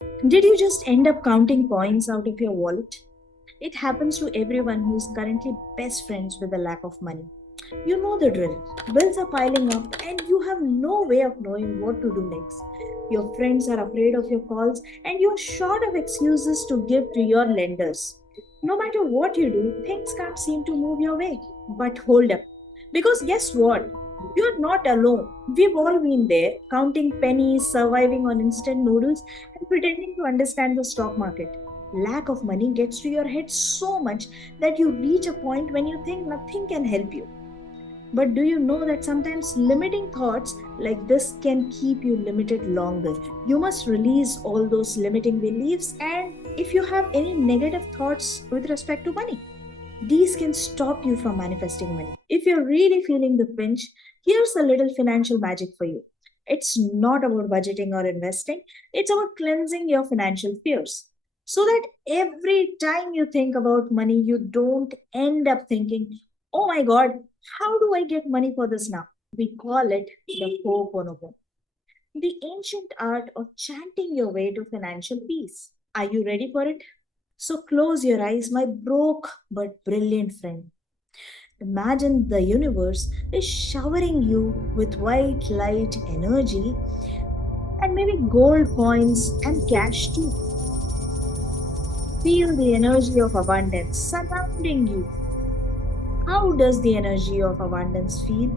Did you just end up counting coins out of your wallet? It happens to everyone who is currently best friends with a lack of money. You know the drill. Bills are piling up and you have no way of knowing what to do next. Your friends are afraid of your calls and you're short of excuses to give to your lenders. No matter what you do, things can't seem to move your way. But hold up. Because guess what? You're not alone. We've all been there, counting pennies, surviving on instant noodles, and pretending to understand the stock market. Lack of money gets to your head so much that you reach a point when you think nothing can help you. But do you know that sometimes limiting thoughts like this can keep you limited longer? You must release all those limiting beliefs, and if you have any negative thoughts with respect to money, these can stop you from manifesting money. If you're really feeling the pinch, here's a little financial magic for you. It's not about budgeting or investing, it's about cleansing your financial fears. So that every time you think about money, you don't end up thinking, oh my God, how do I get money for this now? We call it the Ho'oponopono, the ancient art of chanting your way to financial peace. Are you ready for it? So close your eyes, my broke but brilliant friend. Imagine the universe is showering you with white light energy and maybe gold coins and cash too. Feel the energy of abundance surrounding you. How does the energy of abundance feel?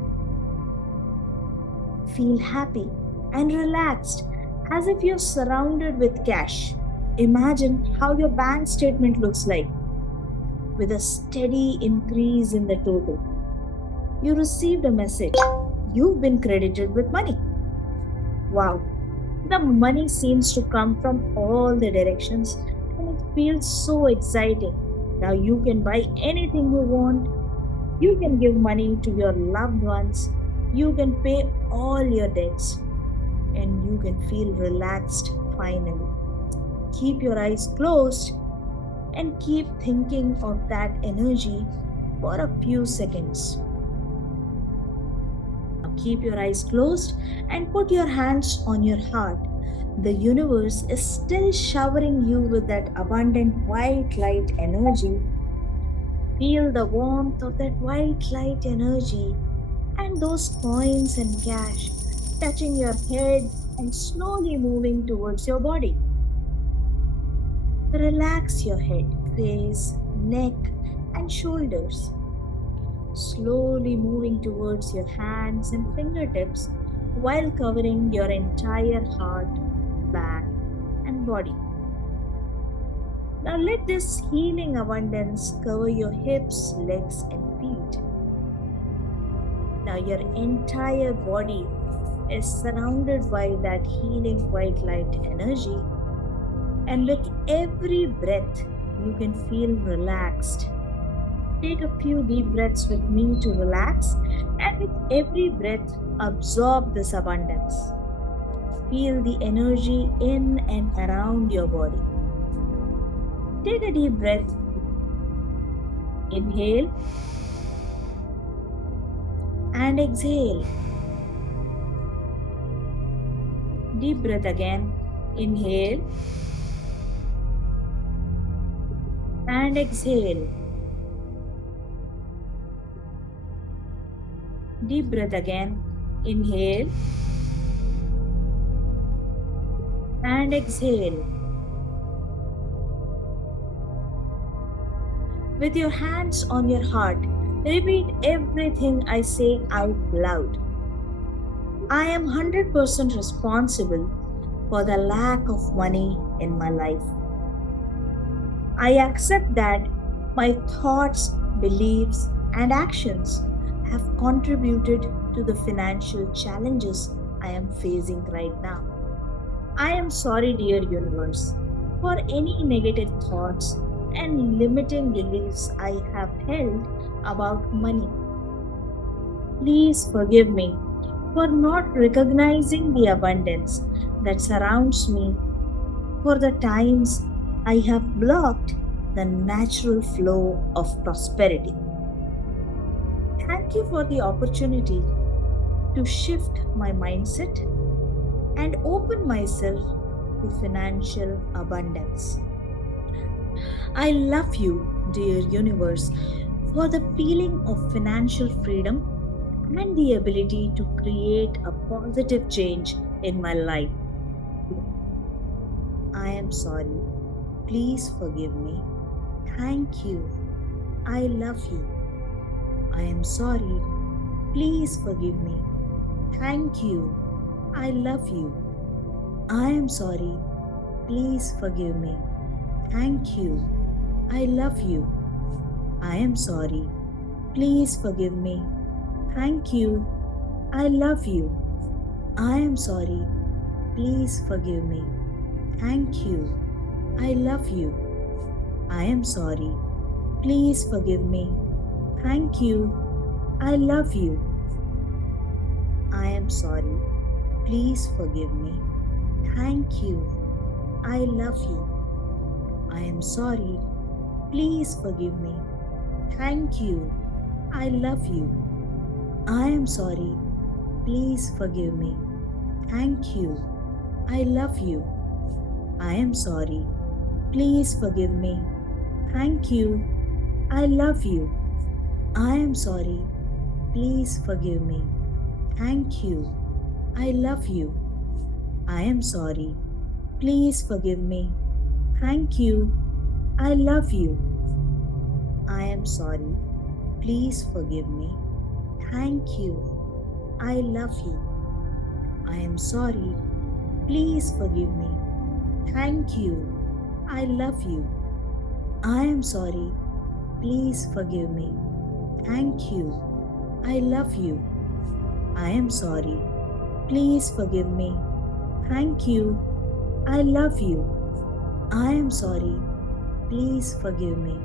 Feel happy and relaxed as if you're surrounded with cash. Imagine how your bank statement looks like with a steady increase in the total. You received a message. You've been credited with money. Wow. The money seems to come from all the directions and it feels so exciting. Now you can buy anything you want. You can give money to your loved ones. You can pay all your debts and you can feel relaxed finally. Keep your eyes closed and keep thinking of that energy for a few seconds. Now keep your eyes closed and put your hands on your heart. The universe is still showering you with that abundant white light energy. Feel the warmth of that white light energy and those coins and cash touching your head and slowly moving towards your body. Relax your head, face, neck, and shoulders, slowly moving towards your hands and fingertips while covering your entire heart, back, and body. Now let this healing abundance cover your hips, legs, and feet. Now your entire body is surrounded by that healing white light energy, and with every breath, you can feel relaxed. Take a few deep breaths with me to relax, and with every breath, absorb this abundance. Feel the energy in and around your body. Take a deep breath. Inhale and exhale. Deep breath again. Inhale and exhale. Deep breath again. Inhale and exhale. With your hands on your heart, repeat everything I say out loud. I am 100% responsible for the lack of money in my life. I accept that my thoughts, beliefs, and actions have contributed to the financial challenges I am facing right now. I am sorry, dear universe, for any negative thoughts and limiting beliefs I have held about money. Please forgive me for not recognizing the abundance that surrounds me, for the times I have blocked the natural flow of prosperity. Thank you for the opportunity to shift my mindset and open myself to financial abundance. I love you, dear universe, for the feeling of financial freedom and the ability to create a positive change in my life. I am sorry. Please forgive me. Thank you. I love you. I am sorry. Please forgive me. Thank you. I love you. I am sorry. Please forgive me. Thank you. I love you. I am sorry. Please forgive me. Thank you. I love you. I am sorry. Please forgive me. Thank you. I love you. I am sorry. Please forgive me. Thank you. I love you. I am sorry. Please forgive me. Thank you. I love you. I am sorry. Please forgive me. Thank you. I love you. I am sorry. Please forgive me. Thank you. I love you. I am sorry. Please forgive me. Thank you. I love you. I am sorry. Please forgive me. Thank you. I love you. I am sorry. Please forgive me. Thank you. I love you. I am sorry. Please forgive me. Thank you. I love you. I am sorry. Please forgive me. Thank you. I love you. I am sorry. Please forgive me. Thank you. I love you. I am sorry. Please forgive me. Thank you. I love you. I am sorry. Please forgive me.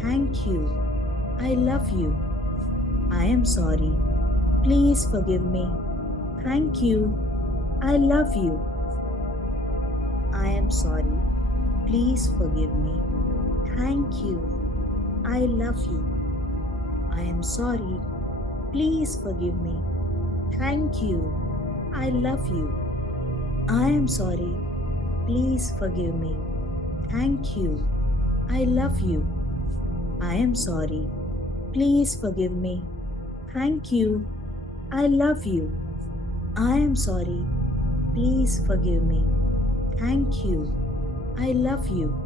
Thank you. I love you. I am sorry. Please forgive me. Thank you. I love you. I am sorry. Please forgive me. Thank you. I love you. I am sorry. Please forgive me. Thank you. I love you. I am sorry. Please forgive me. Thank you. I love you. I am sorry. Please forgive me. Thank you. I love you. I am sorry. Please forgive me. Thank you. I love you.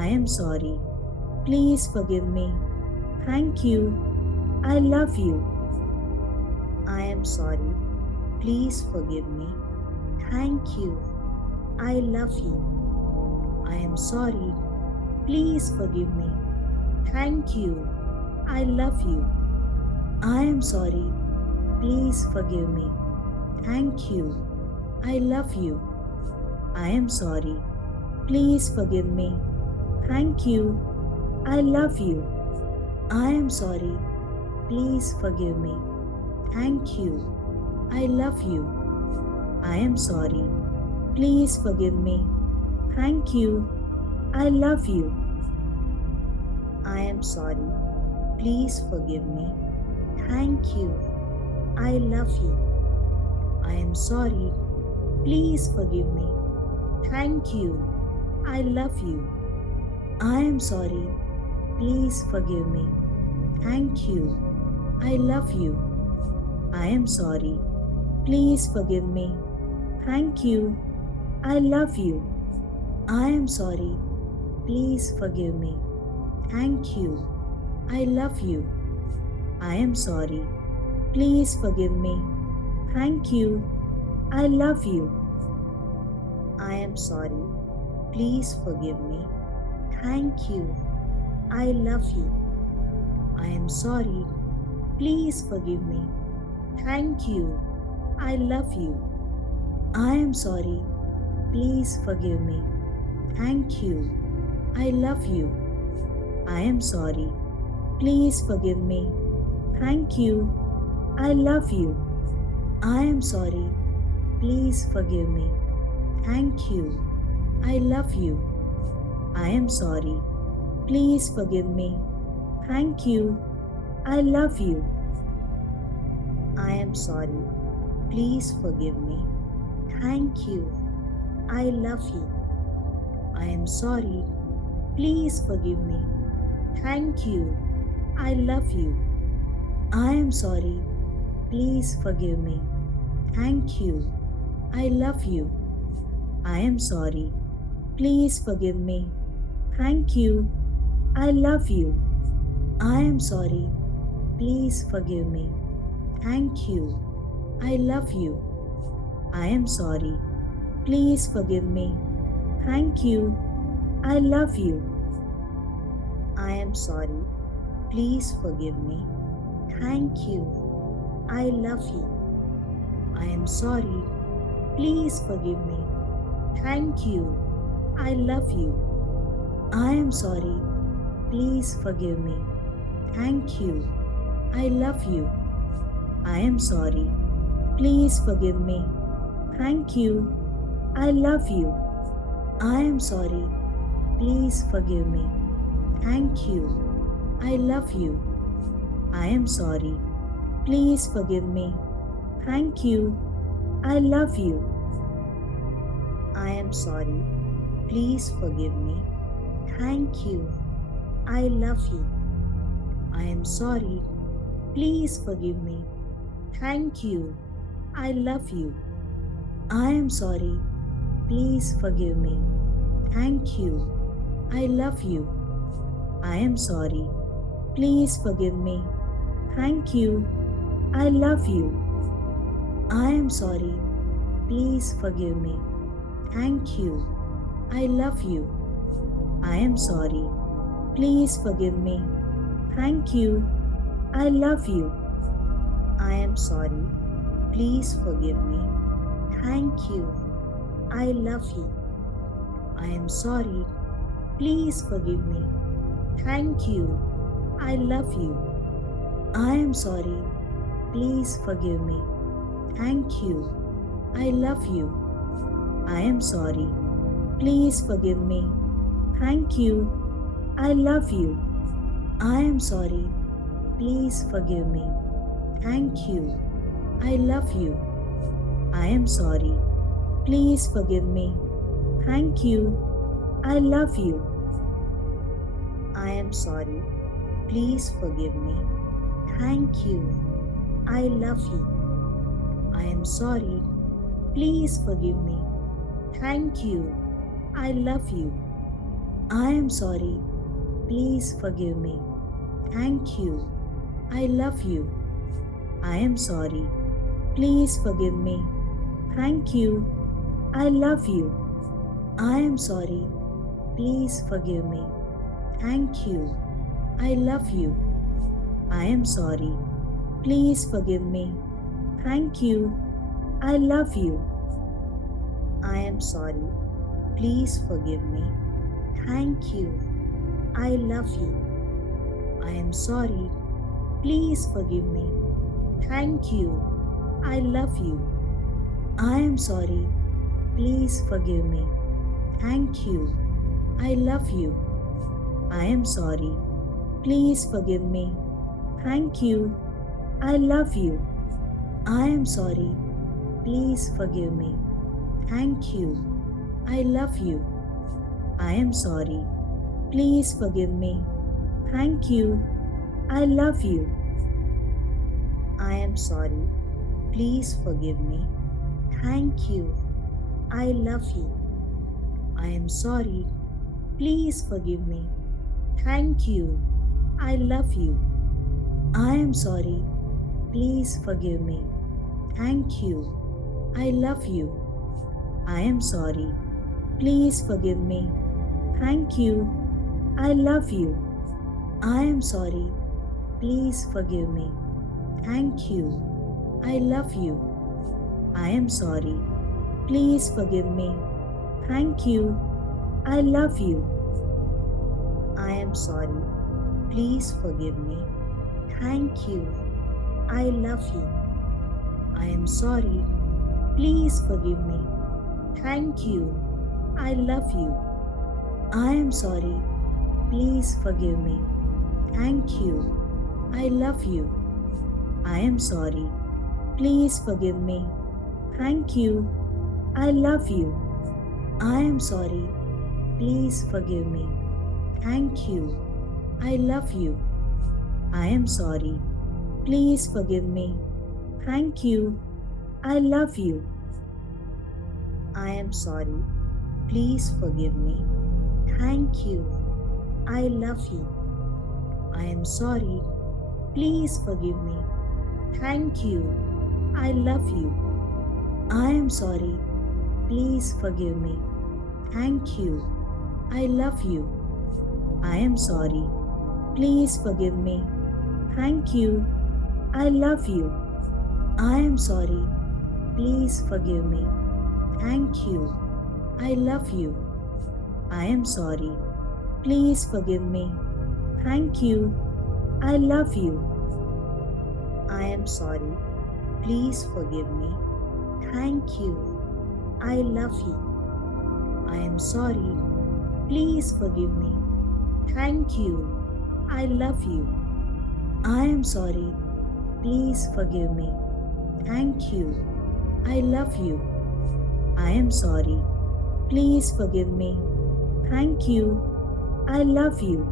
I am sorry. Please forgive me. Thank you. I love you. I am sorry. Please forgive me. Thank you. I love you. I am sorry. Please forgive me. Thank you. I love you. I am sorry. Please forgive me. Thank you. I love you. I am sorry. Please forgive me. Thank you. I love you. I am sorry. Please forgive me. Thank you. I love you. I am sorry. Please forgive me. Thank you. I love you. I am sorry. Please forgive me. Thank you. I love you. I am sorry. Please forgive me. Thank you. I love you. I am sorry. Please forgive me. Thank you. I love you. I am sorry. Please forgive me. Thank you. I love you. I am sorry. Please forgive me. Thank you. I love you. I am sorry. Please forgive me. Thank you. I love you. I am sorry. Please forgive me. Thank you. I love you. I am sorry. Please forgive me. Thank you. I love you. I am sorry. Please forgive me. Thank you. I love you. I am sorry. Please forgive me. Thank you. I love you. I am sorry. Please forgive me. Thank you. I love you. I am sorry. Please forgive me. Thank you. I love you. I am sorry. Please forgive me. Thank you. I love you. I am sorry. Please forgive me. Thank you. I love you. I am sorry. Please forgive me. Thank you. I love you. I am sorry. Please forgive me. Thank you. I love you. I am sorry. Please forgive me. Thank you. I love you. I am sorry. Please forgive me. Thank you. I love you. I am sorry. Please forgive me. Thank you. I love you. I am sorry. Please forgive me. Thank you. I love you. I am sorry. Please forgive me. Thank you. I love you. I am sorry. Please forgive me. Thank you. I love you. I am sorry. Please forgive me. Thank you. I love you. I am sorry. Please forgive me. Thank you. I love you. I am sorry. Please forgive me. Thank you. I love you. I am sorry. Please forgive me. Thank you. I love you. I am sorry. Please forgive me. Thank you. I love you. I am sorry. Please forgive me. Thank you. I love you. I am sorry. Please forgive me. Thank you. I love you. I am sorry. Please forgive me. Thank you. I love you. I am sorry. Please forgive me. Thank you. I love you. I am sorry. Please forgive me. Thank you. I love you. I am sorry. Please forgive me. Thank you. I love you. I am sorry. Please forgive me. Thank you. I love you. I am sorry. Please forgive me. Thank you. I love you. I am sorry. Please forgive me. Thank you. I love you. I am sorry. Please forgive me. Thank you. I love you. I am sorry. Please forgive me. Thank you. I love you. I am sorry. Please forgive me. Thank you. I love you. I am sorry. Please forgive me. Thank you. I love you. I am sorry. Please forgive me. Thank you. I love you. I am sorry. Please forgive me. Thank you. I love you. I am sorry. Please forgive me. Thank you. I love you. I am sorry. Please forgive me. Thank you. I love you. I am sorry. Please forgive me. Thank you. I love you. I am sorry. Please forgive me. Thank you. I love you. I am sorry. Please forgive me. Thank you. I love you. I am sorry. Please forgive me. Thank you. I love you. I am sorry. Please forgive me. Thank you. I love you. I am sorry. Please forgive me. Thank you. I love you. I am sorry. Please forgive me. Thank you. I love you. I am sorry. Please forgive me. Thank you. I love you. I am sorry. Please forgive me. Thank you. I love you. I am sorry. Please forgive me. Thank you. I love you. I am sorry. Please forgive me. Thank you. I love you. I am sorry. Please forgive me. Thank you. I love you. I am sorry. Please forgive me. Thank you. I love you. I am sorry. Please forgive me. Thank you. I love you. I am sorry. Please forgive me. Thank you. I love you. I am sorry. Please forgive me. Thank you. I love you. I am sorry. Please forgive me. Thank you. I love you. I am sorry. Please forgive me. Thank you. I love you. I am sorry. Please forgive me. Thank you. I love you. I am sorry. Please forgive me. Thank you. I love you. I am sorry. Please forgive me. Thank you. I love you. I am sorry. Please forgive me. Thank you. I love you. I am sorry. Please forgive me. Thank you. I love you. I am sorry. Please forgive me. Thank you. I love you. I am sorry. Please forgive me. Thank you. I love you. I am sorry. Please forgive me. Thank you. I love you.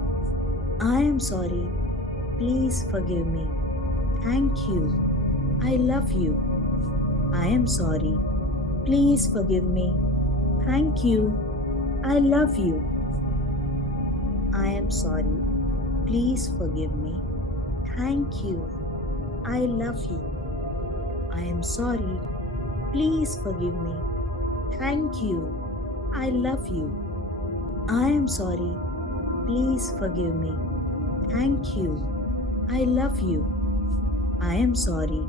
I am sorry. Please forgive me. Thank you. I love you. I am sorry. Please forgive me. Thank you. I love you. I am sorry. Please forgive me. Thank you. I love you. I am sorry. Please forgive me. Thank you. I love you. I am sorry. Please forgive me. Thank you. I love you. I am sorry.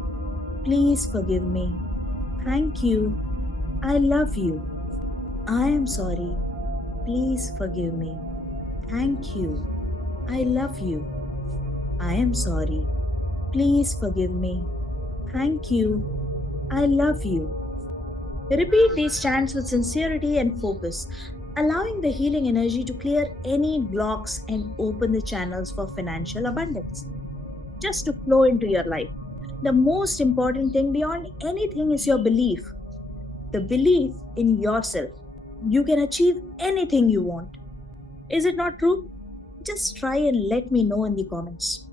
Please forgive me. Thank you. I love you. I am sorry. Please forgive me. Thank you. I love you. I am sorry. Please forgive me. Thank you. I love you. Repeat these chants with sincerity and focus, allowing the healing energy to clear any blocks and open the channels for financial abundance, just to flow into your life. The most important thing beyond anything is your belief, the belief in yourself. You can achieve anything you want. Is it not true? Just try and let me know in the comments.